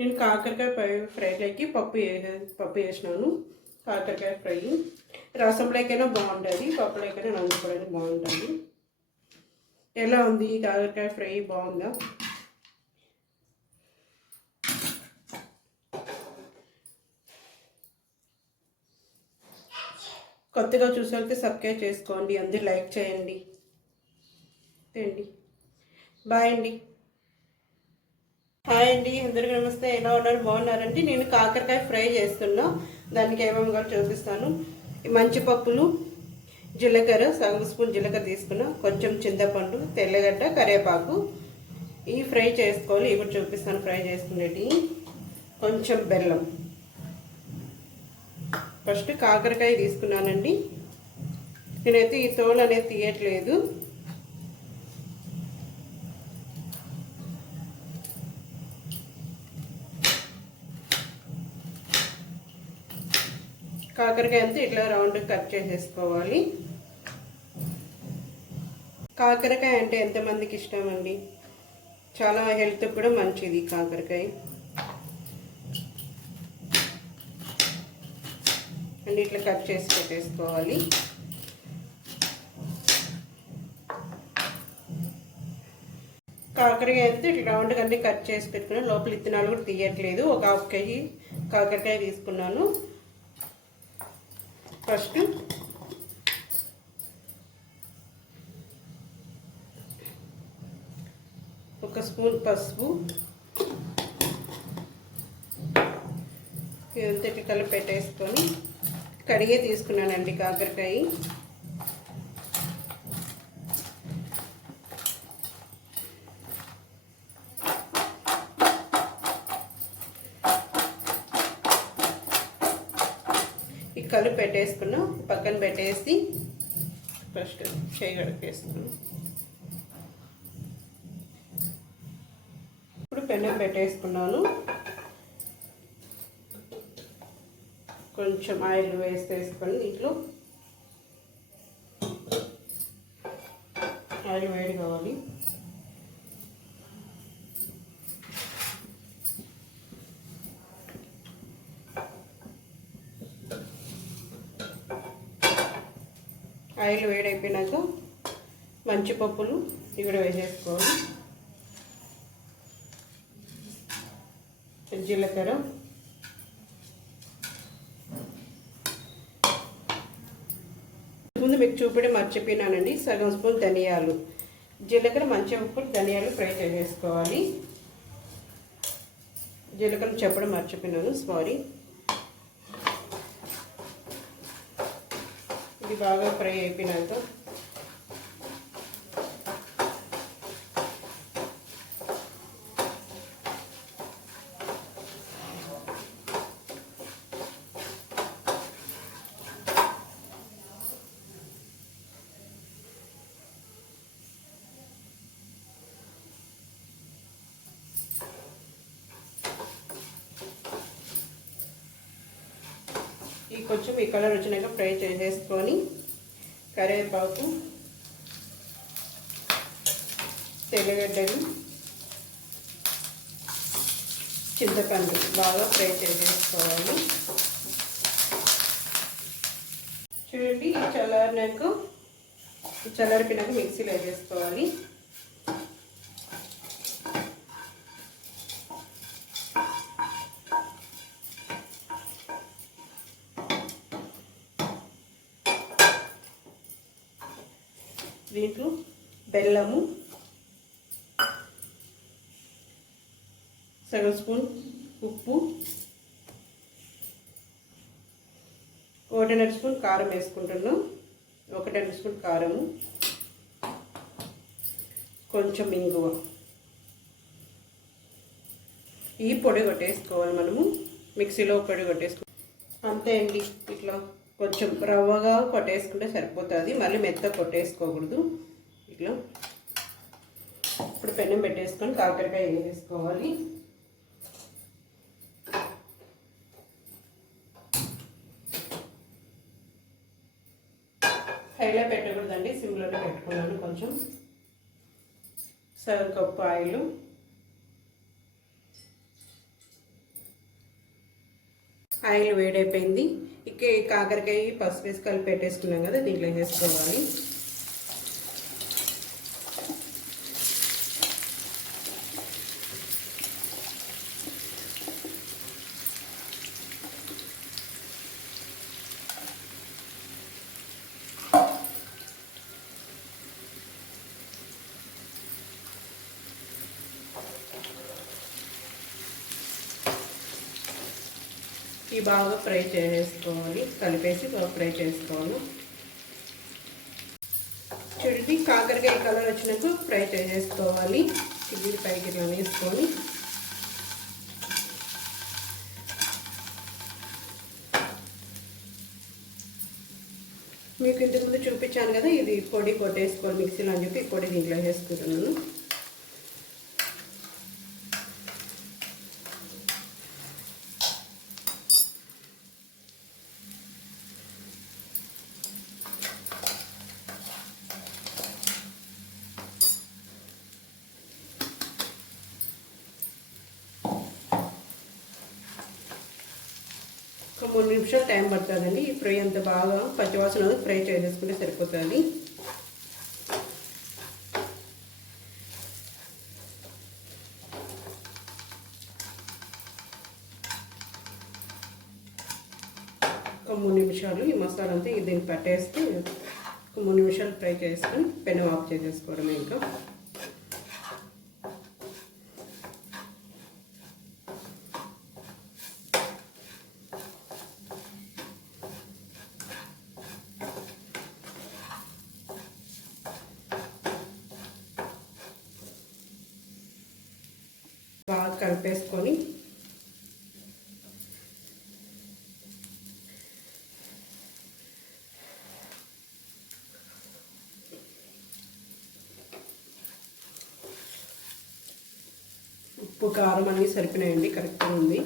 నేను కాకరకాయ ఫ్రైలోకి పప్పు వేసినాను. కాకరకాయ ఫ్రై రసంలోకైనా బాగుంటుంది, పప్పులోకైనా నంచుకోవడానికి బాగుంటుంది. ఎలా ఉంది కాకరకాయ ఫ్రై? బాగుందా? కొత్తగా చూసేవాళ్ళకి సబ్స్క్రైబ్ చేసుకోండి, అందరూ లైక్ చేయండి. అండి బాయ్ అండి. హాయ్ అండి, అందరికీ నమస్తే. ఎలా ఉన్నారు? బాగున్నారండి. నేను కాకరకాయ ఫ్రై చేస్తున్నా. దానికి ఏమేమి కూడా చూపిస్తాను. మంచి పప్పులు, జీలకర్ర, సగం స్పూన్ జీలకర్ర తీసుకున్నా, కొంచెం చింతపండు, తెల్లగడ్డ, కరివేపాకు. ఈ ఫ్రై చేసుకోవాలి. ఇప్పుడు చూపిస్తాను ఫ్రై చేసుకునేటి. కొంచెం బెల్లం. ఫస్ట్ కాకరకాయ తీసుకున్నానండి. నేనైతే ఈ తోలు అనేది తీయట్లేదు. కాకరకాయ అంతా ఇట్లా రౌండ్ కట్ చేసేసుకోవాలి. కాకరకాయ అంటే ఎంతమందికి ఇష్టం అండి? చాలా హెల్త్ కూడా మంచిది కాకరకాయ. అండ్ ఇట్లా కట్ చేసి పెట్టేసుకోవాలి. కాకరకాయ అంతా ఇట్లా రౌండ్ అన్నీ కట్ చేసి పెట్టుకున్నాను. లోపల ఇత్తనాలు కూడా తీయట్లేదు. ఒక 1/2 కేజీ కాకరకాయ తీసుకున్నాను. ఫస్ట్ ఒక స్పూన్ పసుపు ఇదంతా కలిపి పెట్టేసుకొని కడిగే తీసుకున్నానండి కాకరకాయ. ఈ కలిపి పెట్టేసుకున్నాం, పక్కన పెట్టేసి ఫస్ట్ చేయి కడిగేసుకున్నాం. ఇప్పుడు పెనం పెట్టేసుకున్నాను. కొంచెం ఆయిల్ వేసుకొని దీంట్లో ఆయిల్ వేడి కావాలి. ఆయిల్ వేడైపోయినాక మంచి పప్పులు ఇవి కూడా వేసేసుకోవాలి. జీలకర్ర, ముందు మీకు చూపడం మర్చిపోయినానండి, సగం స్పూన్ ధనియాలు. జీలకర్ర మంచి ఉప్పు, ధనియాలు ఫ్రై చేసేసుకోవాలి. జీలకర్ర చెప్పడం మర్చిపోయినాను, సారీ. ఇది బాగా ఫ్రై అయిపోయినాక కొంచెం ఈ కలర్ వచ్చినాక ఫ్రై చేసేసుకొని కరివేపాకు, తెల్లగడ్డలు, చింతపండు బాగా ఫ్రై చేసేసుకోవాలి. చూడండి, చల్లారిపోయినాక మిక్సీలో వేసేసుకోవాలి. దీంట్లో బెల్లము, సగం స్పూన్ ఉప్పు, 1.5 స్పూన్ కారం వేసుకుంటున్నాం. 1.5 స్పూన్ కారము, కొంచెం ఇంగువ. ఈ పొడి కొట్టేసుకోవాలి. మనము మిక్సీలో పొడి కొట్టేసుకోవాలి. అంతే అండి. ఇట్లా కొంచెం రవ్వగా కొట్టేసుకుంటే సరిపోతుంది, మళ్ళీ మెత్తగా కొట్టేసుకోకూడదు. ఇట్లా ఇప్పుడు పెనం పెట్టేసుకొని కాకరకాయ వేసేసుకోవాలి. హైలో పెట్టకూడదండి, సిమ్లోనే పెట్టుకున్నాను. కొంచెం సగం కప్పు ఆయిల్, ఆయిల్ వేడైపోయింది. ఇక ఈ కాకరకాయ పసుపు వేసి కలిపి పెట్టేసుకున్నాం కదా, దీంట్లో వేసుకోవాలి. ఇవి బాగా ఫ్రై చేసుకోవాలి, కలిపేసి బాగా ఫ్రై చేసుకోవాలి. చూడండి కాకరకాయ కలర్ వచ్చినాక ఫ్రై చేసేసుకోవాలి. ఇది పైకి ఇలా వేసుకొని మీకు ఇంతకుముందు చూపించాను కదా, ఇది పొడి కొట్టేసుకోవాలి మిక్సీలో అని చెప్పి పొడి దీంట్లో వేసుకుంటున్నాను. ఒక 3 నిమిషాలు టైం పడుతుందండి. ఈ ఫ్రై అంత బాగా పచ్చివాసన ఫ్రై చేసేసుకుంటే సరిపోతుంది. ఒక 3 నిమిషాలు ఈ మసాలా అంతా దీన్ని పట్టేస్తే ఒక 3 నిమిషాలు ఫ్రై చేసుకొని పెనం ఆఫ్ చేసేసుకోవడమే. ఇంకా బాగా కలిపేసుకొని ఉప్పు కారం అన్నీ సరిపోయినాయండి, కరెక్ట్గా ఉంది.